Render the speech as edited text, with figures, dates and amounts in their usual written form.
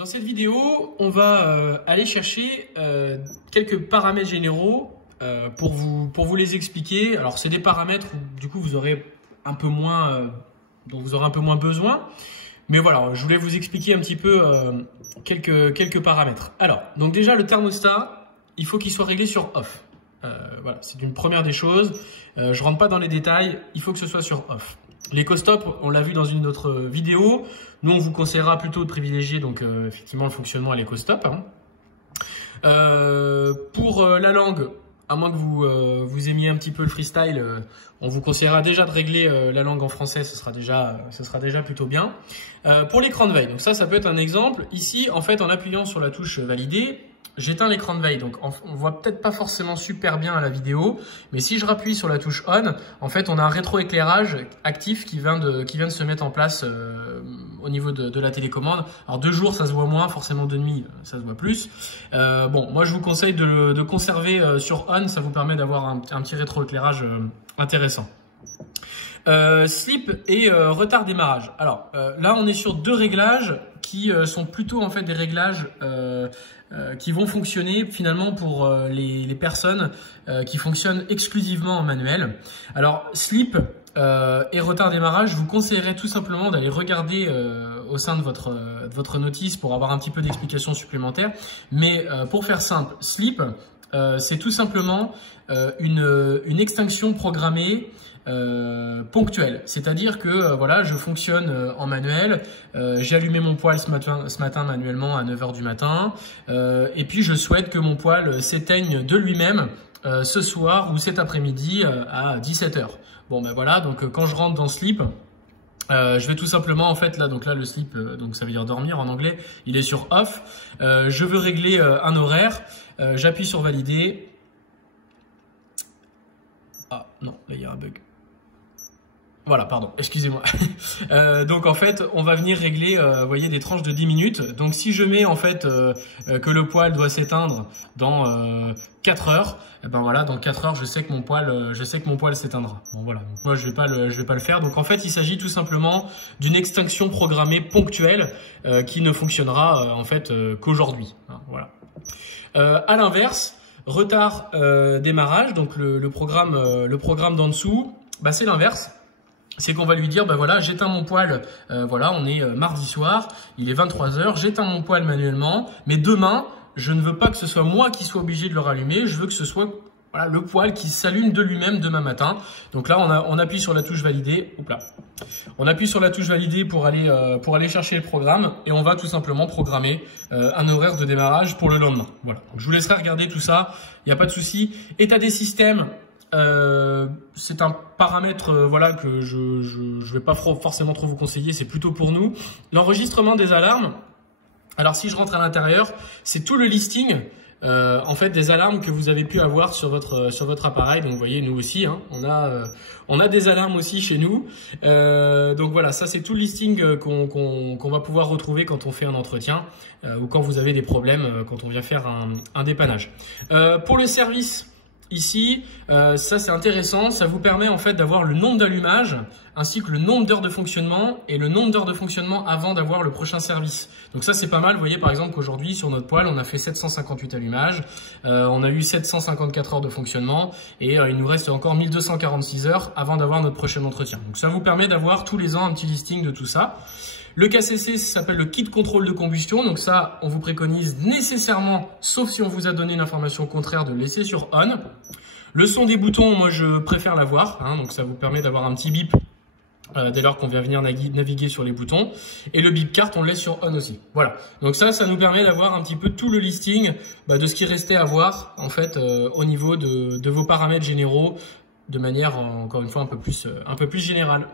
Dans cette vidéo, on va aller chercher quelques paramètres généraux pour vous les expliquer. Alors, c'est des paramètres où, du coup, vous aurez un peu moins, dont vous aurez un peu moins besoin. Mais voilà, je voulais vous expliquer un petit peu quelques paramètres. Alors, donc déjà, le thermostat, il faut qu'il soit réglé sur off. Voilà, c'est une première des choses. Je rentre pas dans les détails, il faut que ce soit sur off. L'éco-stop, on l'a vu dans une autre vidéo. Nous, on vous conseillera plutôt de privilégier donc effectivement le fonctionnement à l'éco-stop. Pour la langue, à moins que vous aimiez un petit peu le freestyle, on vous conseillera déjà de régler la langue en français, ce sera déjà plutôt bien. Pour l'écran de veille, donc ça peut être un exemple. Ici, en fait, en appuyant sur la touche valider, j'éteins l'écran de veille, donc on voit peut-être pas forcément super bien à la vidéo, mais si je rappuie sur la touche on, en fait on a un rétroéclairage actif qui vient de se mettre en place au niveau de la télécommande. Alors de jour ça se voit moins, forcément de nuit ça se voit plus. Bon, moi je vous conseille de conserver sur on, ça vous permet d'avoir un petit rétroéclairage intéressant. Sleep et retard démarrage. Alors là on est sur deux réglages qui sont plutôt en fait des réglages qui vont fonctionner finalement pour les personnes qui fonctionnent exclusivement en manuel. Alors sleep et retard démarrage, je vous conseillerais tout simplement d'aller regarder au sein de votre notice pour avoir un petit peu d'explications supplémentaires. Mais pour faire simple, sleep, c'est tout simplement une extinction programmée ponctuelle, c'est-à-dire que voilà, je fonctionne en manuel, j'ai allumé mon poêle ce matin manuellement à 9 h du matin, et puis je souhaite que mon poêle s'éteigne de lui-même ce soir ou cet après-midi à 17 h. Bon ben voilà, donc quand je rentre dans sleep, je vais tout simplement en fait là, donc là le sleep, donc ça veut dire dormir en anglais, il est sur off. Je veux régler un horaire, j'appuie sur valider. Ah non, là il y a un bug. Voilà, pardon, excusez-moi. Donc en fait, on va venir régler, vous voyez, des tranches de 10 minutes. Donc si je mets en fait que le poêle doit s'éteindre dans 4 heures, et ben voilà, dans 4 heures, je sais que mon poêle s'éteindra. Bon voilà, donc moi je vais pas le faire. Donc en fait, il s'agit tout simplement d'une extinction programmée ponctuelle qui ne fonctionnera en fait qu'aujourd'hui. Hein, voilà. À l'inverse, retard démarrage, donc le programme d'en dessous, bah, c'est l'inverse. C'est qu'on va lui dire, ben voilà, j'éteins mon poêle, voilà, on est mardi soir, il est 23 h, j'éteins mon poêle manuellement, mais demain, je ne veux pas que ce soit moi qui soit obligé de le rallumer, je veux que ce soit voilà, le poêle qui s'allume de lui-même demain matin. Donc là, on appuie sur la touche valider, hop là. On appuie sur la touche valider pour aller chercher le programme et on va tout simplement programmer un horaire de démarrage pour le lendemain. Voilà, donc je vous laisserai regarder tout ça, il n'y a pas de souci. État des systèmes. C'est un paramètre voilà que je vais pas forcément trop vous conseiller, c'est plutôt pour nous. L'enregistrement des alarmes. Alors si je rentre à l'intérieur, c'est tout le listing en fait des alarmes que vous avez pu avoir sur votre appareil. Donc vous voyez, nous aussi hein, on a des alarmes aussi chez nous. Donc voilà, ça c'est tout le listing qu'on va pouvoir retrouver quand on fait un entretien ou quand vous avez des problèmes quand on vient faire un dépannage. Pour le service. Ici, ça c'est intéressant, ça vous permet en fait d'avoir le nombre d'allumages ainsi que le nombre d'heures de fonctionnement et le nombre d'heures de fonctionnement avant d'avoir le prochain service. Donc ça c'est pas mal, vous voyez par exemple qu'aujourd'hui sur notre poêle on a fait 758 allumages, on a eu 754 heures de fonctionnement et il nous reste encore 1246 heures avant d'avoir notre prochain entretien. Donc ça vous permet d'avoir tous les ans un petit listing de tout ça. Le KCC, ça s'appelle le kit contrôle de combustion. Donc ça, on vous préconise nécessairement, sauf si on vous a donné une information contraire, de le laisser sur on. Le son des boutons, moi je préfère l'avoir. Hein, donc ça vous permet d'avoir un petit bip dès lors qu'on vient venir naviguer sur les boutons. Et le bip carte, on le laisse sur on aussi. Voilà. Donc ça nous permet d'avoir un petit peu tout le listing de ce qui restait à voir en fait au niveau de vos paramètres généraux de manière encore une fois un peu plus générale.